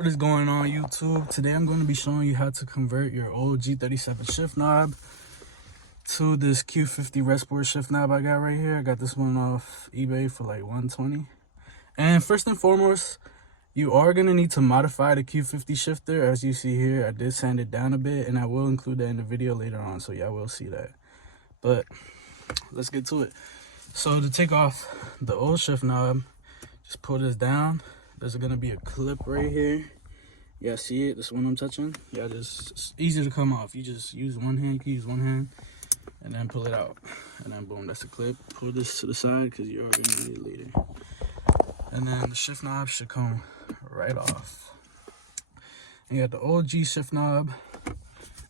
What is going on, YouTube? Today I'm going to be showing you how to convert your old G37 shift knob to this Q50 Resport shift knob I got right here. I got this one off eBay for like $120. And first and foremost, you are going to need to modify the Q50 shifter. As you see here, I did sand it down a bit, and I will include that in the video later on, so y'all will see that. But let's get to it. So to take off the old shift knob, just pull this down. There's gonna be a clip right here. Yeah, see it? This one I'm touching. Yeah, it's easy to come off. You just use one hand. You can use one hand and then pull it out, and then boom, that's the clip. Pull this to the side because you're gonna need it later. And then the shift knob should come right off. And you got the old G shift knob,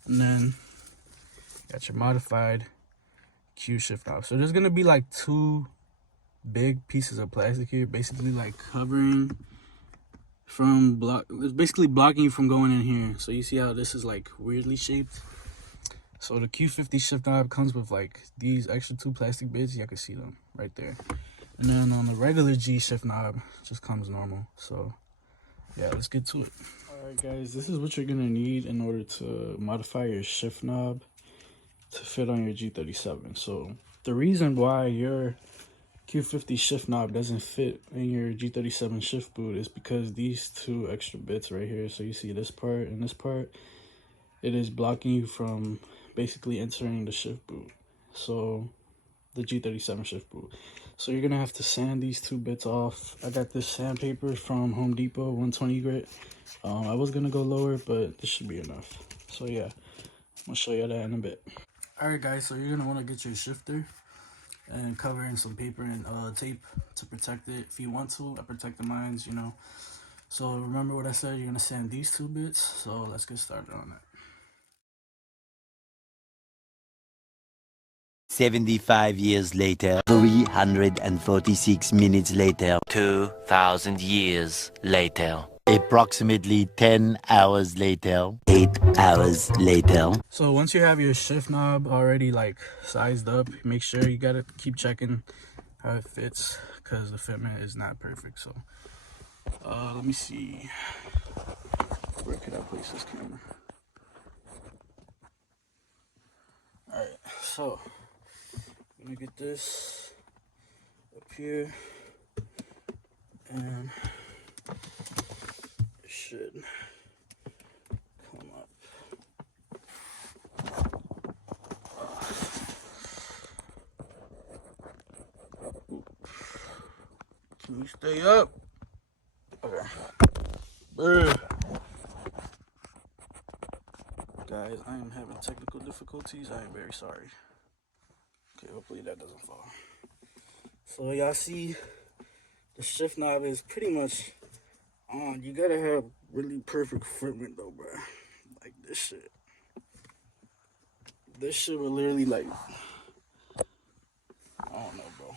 and then you got your modified Q shift knob. So there's gonna be like two big pieces of plastic here, basically like covering from it's basically blocking you from going in here. So you see how this is like weirdly shaped. So the Q50 shift knob comes with like these extra two plastic bits. You can see them right there. And then on the regular G shift knob, it just comes normal. So yeah, let's get to it. All right guys, this is what you're gonna need in order to modify your shift knob to fit on your G37. So the reason why your Q50 shift knob doesn't fit in your G37 shift boot is because these two extra bits right here, so you see this part and this part, it is blocking you from basically entering the shift boot, so the G37 shift boot. So you're gonna have to sand these two bits off. I got this sandpaper from Home Depot, 120 grit. I was gonna go lower, but this should be enough. So yeah, I'm gonna show you that in a bit. All right guys, so you're gonna want to get your shifter and cover in some paper and tape to protect it if you want to. I protect the mines, you know. So remember what I said, you're gonna sand these two bits. So let's get started on that. 75 years later, 346 minutes later, 2,000 years later, approximately 10 hours later, 8 hours later. So once you have your shift knob already like sized up, make sure you gotta keep checking how it fits because the fitment is not perfect. So let me see, where could I place this camera? All right, so I'm gonna get this up here, and it should come up. Can you stay up? Okay. Guys, I am having technical difficulties. I am very sorry. Okay, hopefully that doesn't fall. So y'all see the shift knob is pretty much on. You gotta have really perfect fitment though, bro. Like this shit. This shit will literally like, I don't know, bro.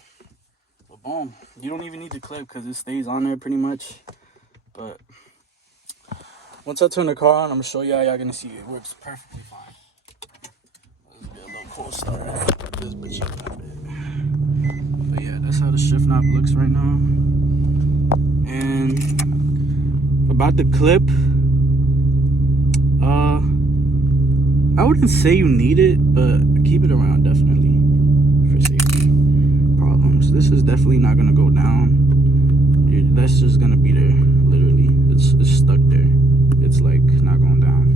But boom, you don't even need the clip because it stays on there pretty much. But once I turn the car on, I'm gonna show y'all. Y'all gonna see it works perfectly fine. Let's get a little cold start. This bitch up a bit. But yeah, that's how the shift knob looks right now. And about the clip, I wouldn't say you need it, but keep it around definitely for safety problems. This is definitely not gonna go down. That's just gonna be there, literally. It's stuck there. It's like not going down.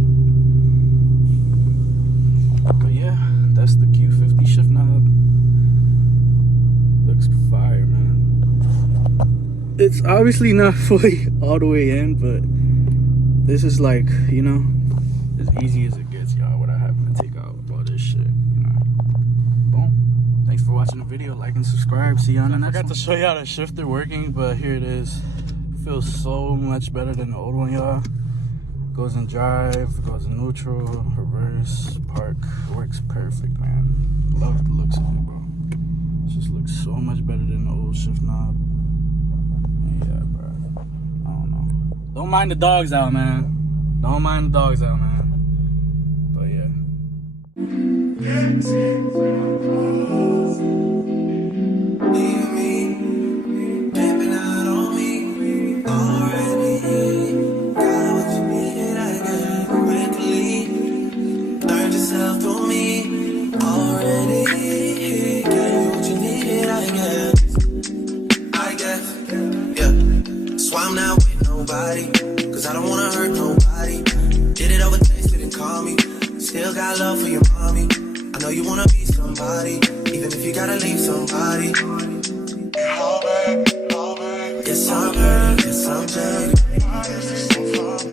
But yeah, that's the Q50 shift knob. Looks fire, man. It's obviously not fully all the way in, but this is like, you know, as easy as it gets, y'all, without having to take out all this shit, you know. Boom. Thanks for watching the video. Like and subscribe. See you on the next one. I forgot to show y'all the shifter working, but here it is. It feels so much better than the old one, y'all. Goes in drive, goes in neutral, reverse, park. Works perfect, man. Love the looks of it, bro. It just looks so much better than the old shift knob. Yeah, bro. I don't know. Don't mind the dogs out, man. Don't mind the dogs out, man. But yeah. I don't wanna hurt nobody. Did it over text, didn't call me. Still got love for your mommy. I know you wanna be somebody, even if you gotta leave somebody.